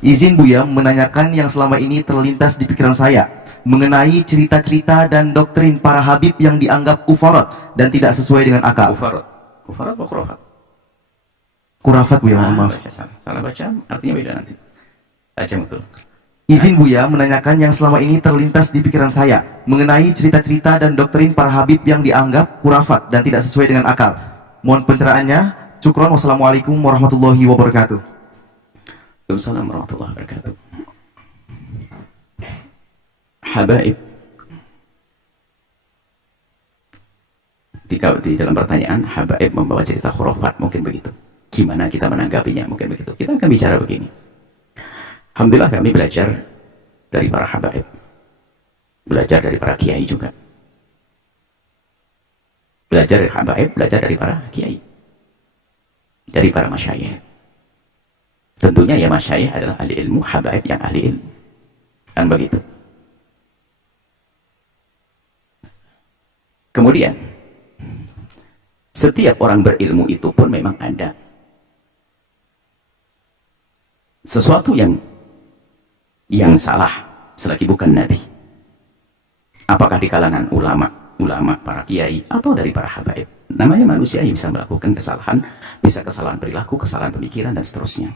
Izin Buya menanyakan yang selama ini terlintas di pikiran saya mengenai cerita-cerita dan doktrin para habib yang dianggap kufarat dan tidak sesuai dengan akal. Kufarat, kufarat atau khurafat? Kurafat Buya, mohon maaf. Baca salah. Salah baca artinya beda nanti. Baca betul. Izin Buya menanyakan yang selama ini terlintas di pikiran saya mengenai cerita-cerita dan doktrin para habib yang dianggap kurafat dan tidak sesuai dengan akal. Mohon pencerahannya. Syukron. Wassalamualaikum warahmatullahi wabarakatuh. Waalaikumsalam warahmatullahi wabarakatuh. Habaib, di dalam pertanyaan habaib membawa cerita khurafat, mungkin begitu. Gimana kita menanggapinya, mungkin begitu. Kita akan bicara begini. Alhamdulillah kami belajar dari para habaib, belajar dari para kiai juga, belajar dari habaib, belajar dari para kiai, dari para masyayikh. Tentunya ya masyayikh adalah ahli ilmu, habaib yang ahli ilmu, kan begitu. Kemudian setiap orang berilmu itu pun memang ada sesuatu yang salah selagi bukan nabi, apakah di kalangan ulama para kiai atau dari para habaib. Namanya manusia yang bisa melakukan kesalahan, bisa kesalahan perilaku, kesalahan pemikiran dan seterusnya.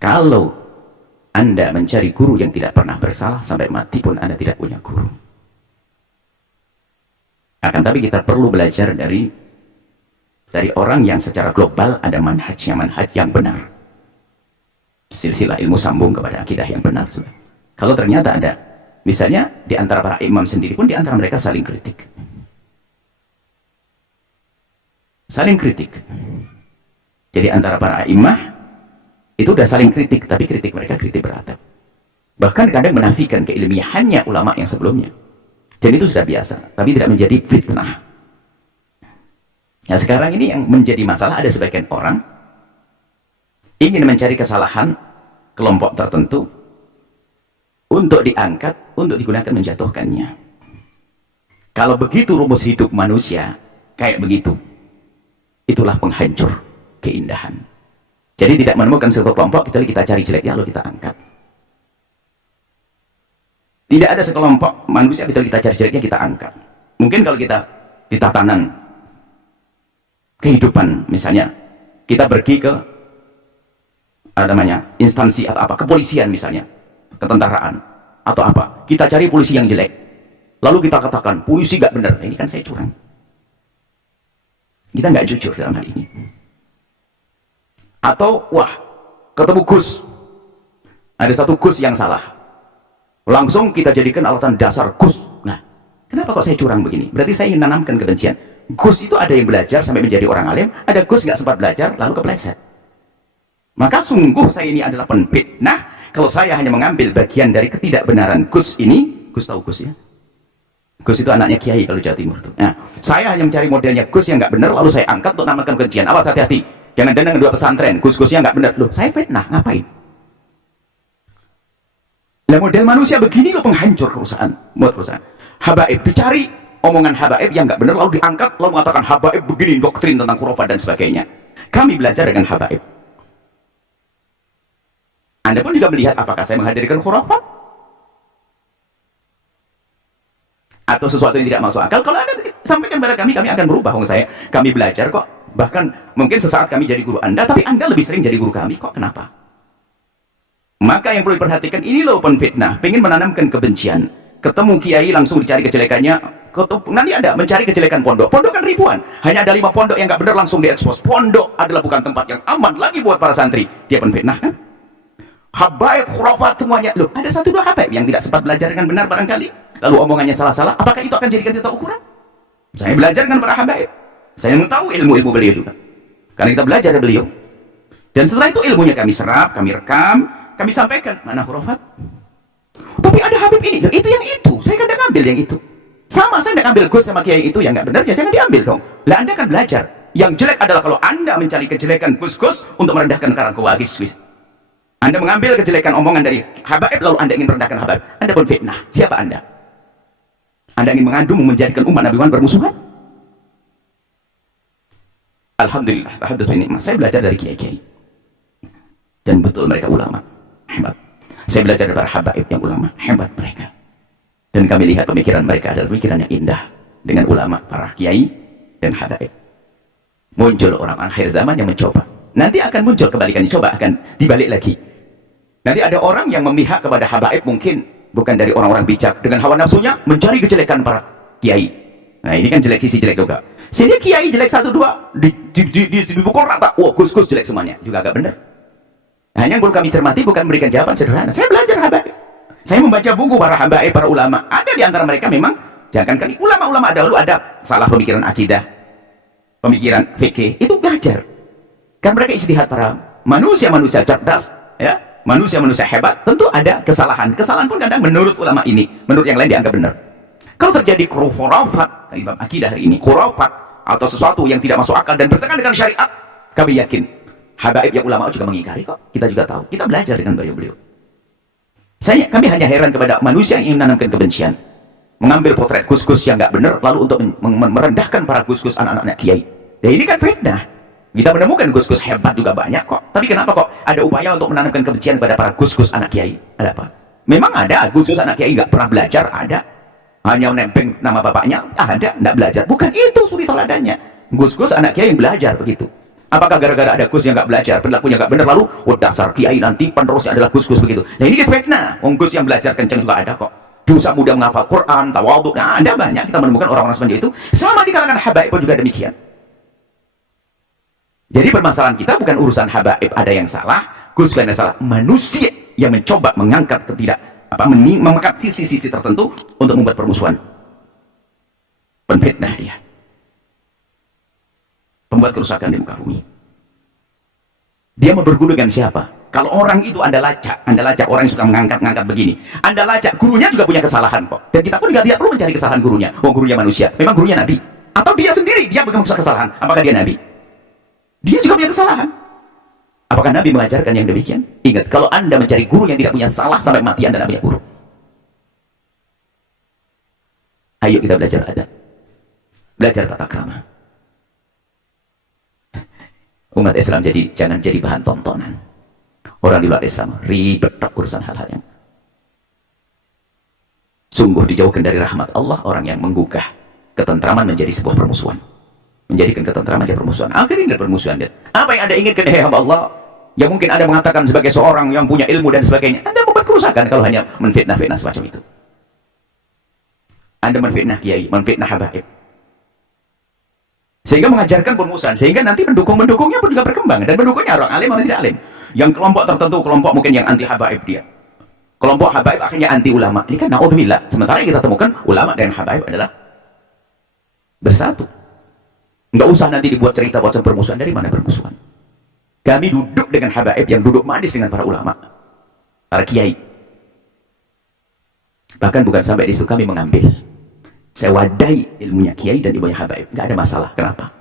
Kalau Anda mencari guru yang tidak pernah bersalah, sampai mati pun Anda tidak punya guru. Akan tapi kita perlu belajar dari orang yang secara global ada manhaj yang benar. Silsilah ilmu sambung kepada akidah yang benar sudah. Kalau ternyata ada, misalnya di antara para imam sendiri pun di antara mereka saling kritik. Saling kritik. Jadi antara para imam itu udah saling kritik, tapi kritik mereka kritik beradab. Bahkan kadang menafikan keilmiahannya ulama yang sebelumnya. Dan itu sudah biasa, tapi tidak menjadi fitnah. Nah sekarang ini yang menjadi masalah, ada sebagian orang ingin mencari kesalahan kelompok tertentu untuk diangkat, untuk digunakan menjatuhkannya. Kalau begitu rumus hidup manusia, kayak begitu, itulah penghancur keindahan. Jadi tidak menemukan satu kelompok, kecuali kita cari jeleknya lalu kita angkat. Tidak ada sekelompok manusia kecuali kita cari jeleknya kita angkat. Mungkin kalau kita di tatanan kehidupan, misalnya kita pergi ke instansi atau apa, kepolisian misalnya, ketentaraan atau apa, kita cari polisi yang jelek, lalu kita katakan polisi gak benar. Ini kan saya curang, kita nggak jujur dalam hal ini. Atau wah, ketemu Gus, ada satu Gus yang salah, langsung kita jadikan alasan dasar Gus. Nah, kenapa kok saya curang begini? Berarti saya ingin menanamkan kebencian. Gus itu ada yang belajar sampai menjadi orang alim, ada Gus nggak sempat belajar lalu kepleset. Maka sungguh saya ini adalah penfitnah kalau saya hanya mengambil bagian dari ketidakbenaran Gus ini. Gus tahu Gus ya? Gus itu anaknya Kiai kalau Jawa Timur tuh. Nah, saya hanya mencari modelnya Gus yang nggak benar lalu saya angkat untuk menamakan kebencian. Awas hati-hati, jangan dengan dua pesantren, Gus-Gusnya nggak benar. Loh, saya fitnah, ngapain? Nah, model manusia begini loh penghancur perusahaan, buat perusahaan. Habaib, dicari omongan habaib yang nggak benar lalu diangkat, lalu mengatakan habaib begini, doktrin tentang khurafat dan sebagainya. Kami belajar dengan habaib. Anda pun juga melihat apakah saya menghadirkan khurafat atau sesuatu yang tidak masuk akal. Kalau Anda sampaikan pada kami akan berubah. Kami belajar kok. Bahkan mungkin sesaat kami jadi guru Anda, tapi Anda lebih sering jadi guru kami kok. Kenapa? Maka yang perlu diperhatikan, ini loh penfitnah, pengen menanamkan kebencian. Ketemu kiai langsung dicari kejelekannya. Nanti Anda mencari kejelekan pondok. Pondok kan ribuan, hanya ada 5 pondok yang nggak benar langsung diekspos. Pondok adalah bukan tempat yang aman lagi buat para santri. Dia penfitnah kan? Habaib, khurafat semuanya. Loh, ada 1-2 habaib yang tidak sempat belajar dengan benar barangkali, lalu omongannya salah-salah. Apakah itu akan jadikan titik ukuran? Saya belajar dengan para habaib, saya mengetahui ilmu-ilmu beliau juga karena kita belajar dari beliau. Dan setelah itu ilmunya kami serap, kami rekam, kami sampaikan. Mana khurafat? Tapi ada habib ini, itu yang itu, saya kan tidak ngambil yang itu. Sama, saya tidak ngambil Gus sama kiai itu yang nggak benar, ya saya kan diambil dong. Lah Anda kan belajar. Yang jelek adalah kalau Anda mencari kejelekan Gus-Gus untuk merendahkan karang kewagis. Anda mengambil kejelekan omongan dari habaib lalu Anda ingin merendahkan habaib. Anda pun fitnah. Siapa Anda? Anda ingin mengadu menjadikan umat Nabi Muhammad bermusuhan? Alhamdulillah, tahadduts ini. Saya belajar dari kiai-kiai. Dan betul mereka ulama hebat. Saya belajar dari para habaib yang ulama hebat mereka. Dan kami lihat pemikiran mereka adalah pemikiran yang indah dengan ulama, para kiai dan habaib. Muncul orang akhir zaman yang mencoba. Nanti akan muncul kebalikannya, coba akan dibalik lagi. Nanti ada orang yang memihak kepada habaib, mungkin bukan dari orang-orang bijak, dengan hawa nafsunya mencari kejelekan para kiai. Nah ini kan jelek, sisi jelek juga. Sini kiai jelek satu dua dipukul rata, wah Gus jelek semuanya, juga agak benar. Hanya yang perlu kami cermati bukan memberikan jawaban sederhana. Saya belajar habaib, saya membaca buku para habaib, para ulama. Ada di antara mereka memang, jangan kali ulama-ulama dahulu ada salah pemikiran akidah, pemikiran fikih, itu belajar. Kan mereka ijtihad, para manusia-manusia cerdas, ya, manusia-manusia hebat, tentu ada kesalahan. Kesalahan pun kadang menurut ulama ini, menurut yang lain dianggap benar. Kalau terjadi khurafat, bab akidah hari ini, khurafat atau sesuatu yang tidak masuk akal dan bertentangan dengan syariat, kami yakin habaib yang ulama juga mengingkari kok. Kita juga tahu, kita belajar dengan beliau-beliau. Kami hanya heran kepada manusia yang ingin menanamkan kebencian, mengambil potret gus-gus yang nggak benar, lalu untuk merendahkan para gus-gus anak-anak kiai. Ya ini kan fitnah. Kita menemukan gus-gus hebat juga banyak kok. Tapi kenapa kok ada upaya untuk menanamkan kebencian kepada para gus-gus anak kiai? Ada apa? Memang ada gus-gus anak kiai nggak pernah belajar, ada. Hanya menempeng nama bapaknya, ada, nggak belajar. Bukan itu suri teladannya. Gus-gus anak kiai yang belajar begitu. Apakah gara-gara ada gus yang nggak belajar, perilakunya nggak benar, lalu dasar kiai nanti penerusnya adalah gus-gus begitu? Nah ini kan fitnah. Gus yang belajar kencang juga ada kok. Dosa muda menghafal Quran, tawadhu. Nah ada banyak kita menemukan orang-orang seperti itu. Sama di kalangan habaib pun juga demikian. Jadi permasalahan kita bukan urusan habaib ada yang salah, gus ada yang salah. Manusia yang mencoba mengangkat mengangkat sisi-sisi tertentu untuk membuat permusuhan. Penfitnah dia. Pembuat kerusakan di muka bumi. Dia mau berguru dengan siapa? Kalau orang itu Anda lacak orang yang suka mengangkat-ngangkat begini. Anda lacak, gurunya juga punya kesalahan kok. Dan kita pun tidak perlu mencari kesalahan gurunya. Oh, gurunya manusia. Memang gurunya nabi. Atau dia sendiri, dia bukan kesalahan. Apakah dia nabi? Dia juga punya kesalahan. Apakah Nabi mengajarkan yang demikian? Ingat, kalau Anda mencari guru yang tidak punya salah sampai mati, Anda tidak punya guru. Ayo kita belajar adab. Belajar tata krama. Umat Islam jangan jadi bahan tontonan. Orang di luar Islam ribet urusan hal-hal yang sungguh dijauhkan dari rahmat Allah. Orang yang menggugah ketentraman menjadi sebuah permusuhan. Menjadikan ketentraman menjadi permusuhan. Akhirnya permusuhan. Apa yang Anda inginkan, hamba Allah? Yang mungkin Anda mengatakan sebagai seorang yang punya ilmu dan sebagainya. Anda membuat kerusakan kalau hanya menfitnah-fitnah semacam itu. Anda menfitnah kiai, menfitnah habaib. Sehingga mengajarkan permusuhan. Sehingga nanti pendukung-pendukungnya pun juga berkembang. Dan pendukungnya orang alim, orang tidak alim. Yang kelompok tertentu, kelompok mungkin yang anti habaib dia. Kelompok habaib akhirnya anti ulama. Ini kan na'udzubillah. Sementara yang kita temukan, ulama dan habaib adalah bersatu. Nggak usah nanti dibuat cerita buat permusuhan. Dari mana permusuhan? Kami duduk dengan habaib yang duduk manis dengan para ulama, para kiai. Bahkan bukan sampai di situ, kami mengambil. Saya wadai ilmunya kiai dan ilmunya habaib. Nggak ada masalah. Kenapa?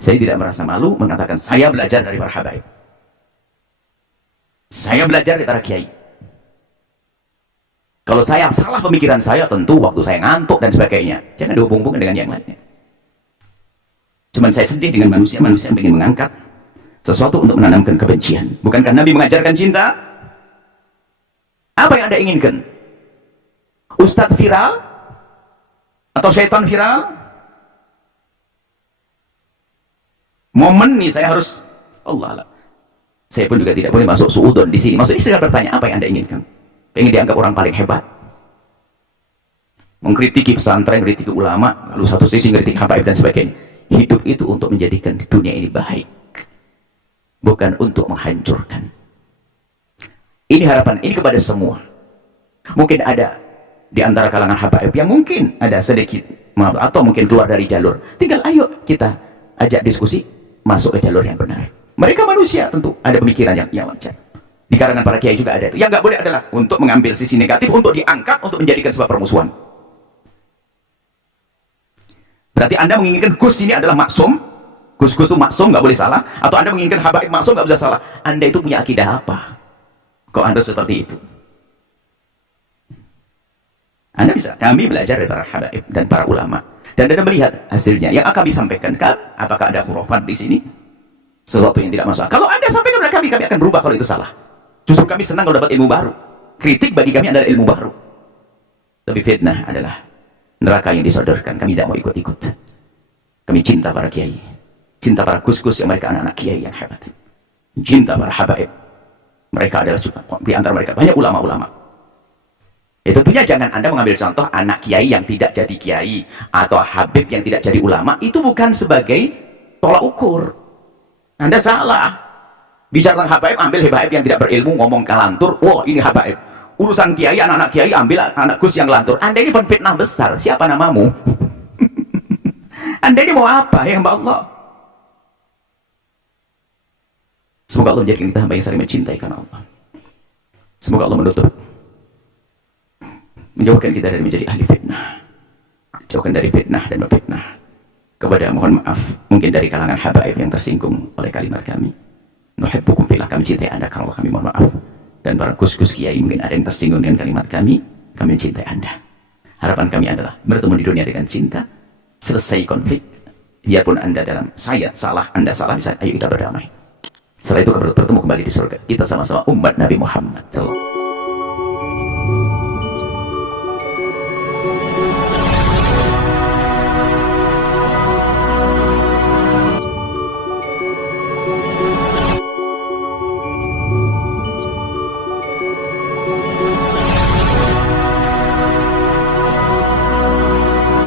Saya tidak merasa malu mengatakan saya belajar dari para habaib. Saya belajar dari para kiai. Kalau saya salah pemikiran saya, tentu waktu saya ngantuk dan sebagainya. Jangan dihubung-hubungkan dengan yang lainnya. Cuman saya sedih dengan manusia-manusia yang ingin mengangkat sesuatu untuk menanamkan kebencian. Bukankah Nabi mengajarkan cinta? Apa yang Anda inginkan? Ustadz viral? Atau syaitan viral? Momen nih saya harus, Allah. Saya pun juga tidak boleh masuk suudon di sini. Maksudnya saya bertanya, apa yang Anda inginkan? Pengen dianggap orang paling hebat, mengkritiki pesantren, mengkritiki ulama, lalu satu sisi mengkritiki habaib dan sebagainya. Hidup itu untuk menjadikan dunia ini baik, bukan untuk menghancurkan. Ini harapan, ini kepada semua. Mungkin ada di antara kalangan habaib yang mungkin ada sedikit maaf, atau mungkin keluar dari jalur. Tinggal ayo kita ajak diskusi, masuk ke jalur yang benar. Mereka manusia, tentu ada pemikiran yang wajar. Di kalangan para kiai juga ada itu. Yang nggak boleh adalah untuk mengambil sisi negatif, untuk diangkat, untuk menjadikan sebuah permusuhan. Berarti Anda menginginkan Gus ini adalah maksum, Gus-Gus itu maksum, nggak boleh salah, atau Anda menginginkan habaib maksum, nggak bisa salah. Anda itu punya akidah apa? Kok Anda seperti itu? Anda bisa. Kami belajar dari para habaib dan para ulama. Dan Anda melihat hasilnya. Yang akan disampaikan kan, apakah ada khurafat di sini? sesuatu yang tidak masuk akal. Kalau Anda sampaikan kepada kami akan berubah kalau itu salah. Justru kami senang kalau dapat ilmu baru. Kritik bagi kami adalah ilmu baru. Tapi fitnah adalah neraka yang disodorkan. Kami tidak mau ikut-ikut. Kami cinta para kiai, cinta para kus-kus yang mereka anak-anak kiai yang hebat, cinta para habaib. Mereka adalah di antara mereka banyak ulama-ulama. Tentunya jangan Anda mengambil contoh anak kiai yang tidak jadi kiai atau habib yang tidak jadi ulama. Itu bukan sebagai tolak ukur. Anda salah. Bicara tentang habaib, ambil habaib yang tidak berilmu, ngomong kalantur, wah ini habaib. Urusan kiai, anak-anak kiai, ambil anak gus yang lantur. Anda ini penfitnah besar. Siapa namamu? Anda ini mau apa ya hamba Allah? Semoga Allah menjadikan kita hamba yang saling mencintai karena Allah. Semoga Allah menjauhkan kita dari menjadi ahli fitnah, jauhkan dari fitnah dan memfitnah. Kepada mohon maaf mungkin dari kalangan habaib yang tersinggung oleh kalimat kami, nuhibbukum fillah, kami cintai Anda karena Allah, kami mohon maaf. Dan para kus-kus kiai mungkin ada yang tersinggung dengan kalimat kami mencintai Anda. Harapan kami adalah bertemu di dunia dengan cinta, selesai konflik, biarpun Anda dalam saya salah, Anda salah, bisa ayo kita berdamai. Setelah itu bertemu kembali di surga. Kita sama-sama umat Nabi Muhammad sallallahu